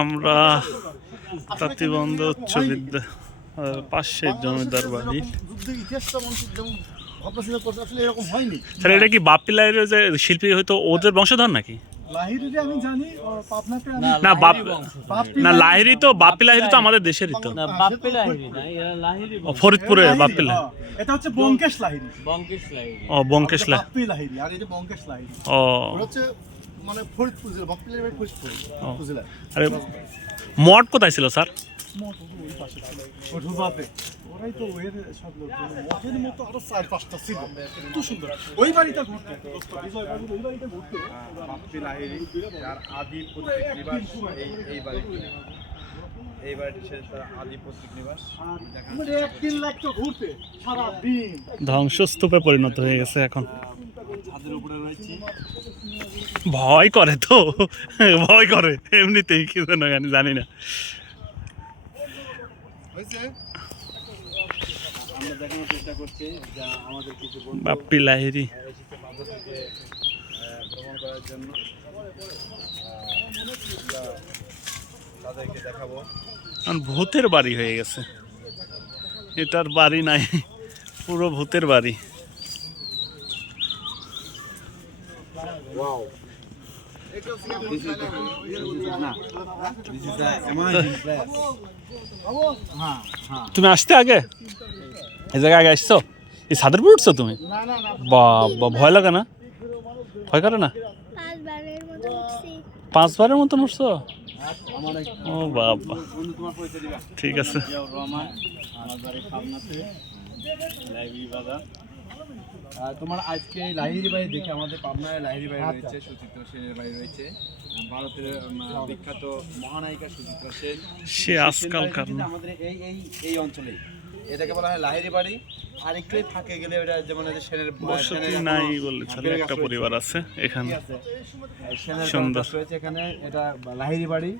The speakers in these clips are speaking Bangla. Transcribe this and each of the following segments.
আমরা তাঁতিবন্ধ উচ্চ বিদ্যা পাশের জমিদার বাড়ি। স্যার এটা কি বাপ্পি লাহিড়ীর যে শিল্পী হয়তো ওদের বংশধর নাকি? না লাহিড়ী তো বাপ্পি লাহিড়ী তো আমাদের দেশেরই তো। ফরিদপুরে বাপ্পি লাহিড়ী। এটা হচ্ছে বঙ্কেশ লাহিড়ী। ও বঙ্কেশ বাপ্পি লাহিড়ী আর এটা বঙ্কেশ লাহিড়ী। ও হচ্ছে মানে ফরিদপুর জেলা, বাপ্পি লাহিড়ী ফরিদপুর জেলা। আরে মঠ কোথায় ছিল স্যার? মঠ ওই পাশে ছিল, ওঠুবাতে। ওরাই তো ওই সব লোক মঠের মতো আরো 4-5টা ছিল, কত সুন্দর। ওই বাড়িটা ঘুরতে বিজয় বাবুর ওই বাড়িটা ঘুরতে বাপ্পি লাহিড়ী যার আদি পৈতৃক নিবাস এই বাড়িটি। এই বাড়িটি সে তার আদি পৈতৃক নিবাস। মানে 3 লাখ তো ঘুরতে সারা দিন ধ্বংসস্তূপে পরিণত হয়ে গেছে এখন। ছাদের উপরে রয়েছে। ভয় করে তো, ভয় করে এমনিতেই, কি জানি না। আমরা দেখানোর চেষ্টা করছি যা আমাদের কিছু বাপ্পি লাহিড়ী ভ্রমণ করার জন্য তাদেরকে দেখাবো। ভূতের বাড়ি হয়ে গেছে, এটার বাড়ি নাই, পুরো ভূতের বাড়ি। তুমি আসতে আগে এই জায়গায় আগে আসছো? এই ছাদের উপর উঠছো তুমি? বাবা ভয় লাগে না? ভয় করে না? 5বারের মতন উঠছো? ও বাবা, ঠিক আছে। তোমার আজকে লাহিড়ী বাড়ি দেখে আমাদের পাবনায় লাহিড়ী বাড়ি রয়েছে, সুচিত্রা সেনের বাড়ি রয়েছে, ভারতের বিখ্যাত মহানায়িকা সুচিত্রা সেন। সে আজকালকার না, আমাদের এই অঞ্চলে এটাকে বলা হয় লাহিড়ী বাড়ি। আর একটু ফাঁকে গেলে এটা যেমন সেনের বসতি নাই বলেছিল, একটা পরিবার আছে এখানে সুন্দর রয়েছে এখানে, এটা লাহিড়ী বাড়ি।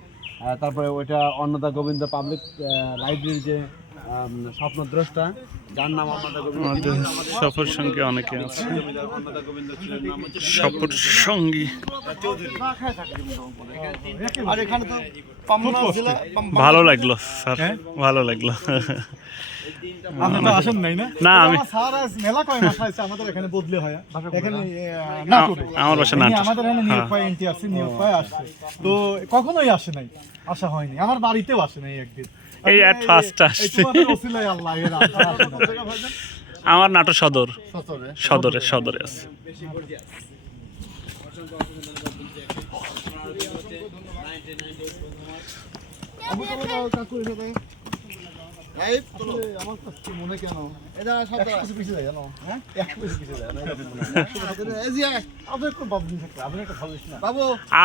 তারপরে ওইটা অন্নদা গোবিন্দ পাবলিক লাইব্রেরির যে স্বপ্নদ্রষ্টা, যার নাম অন্নদা গোবিন্দ। সফর সঙ্গী অনেকে আছে, অন্নদা গোবিন্দ ছিলেন নাম হচ্ছে সফর সঙ্গী। আর এখানে তো পাবনা জেলা। ভালো লাগলো স্যার, ভালো লাগলো। আপনি তো আসেন নাই না? না আমি স্যার আজ মেলা কয় মাস আছে আমাদের এখানে বদলে হয় এখানে নাটোরে। আমার বাসা নাটোর। আমাদের এখানে নিয়োগ পায় এনটিআরসি নিয়োগ পায় আসছে, তো কখনোই আসে নাই, আসা হয়নি। আমার বাড়িতেও আসে নাই একদিন। এই এট ফার্স্ট আসছে। আমার নাটোর সদর, সদরে আছে।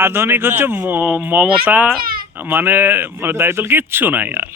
আধুনিক হচ্ছে মমতা, মানে দায়িত্ব কিচ্ছু নাই আর।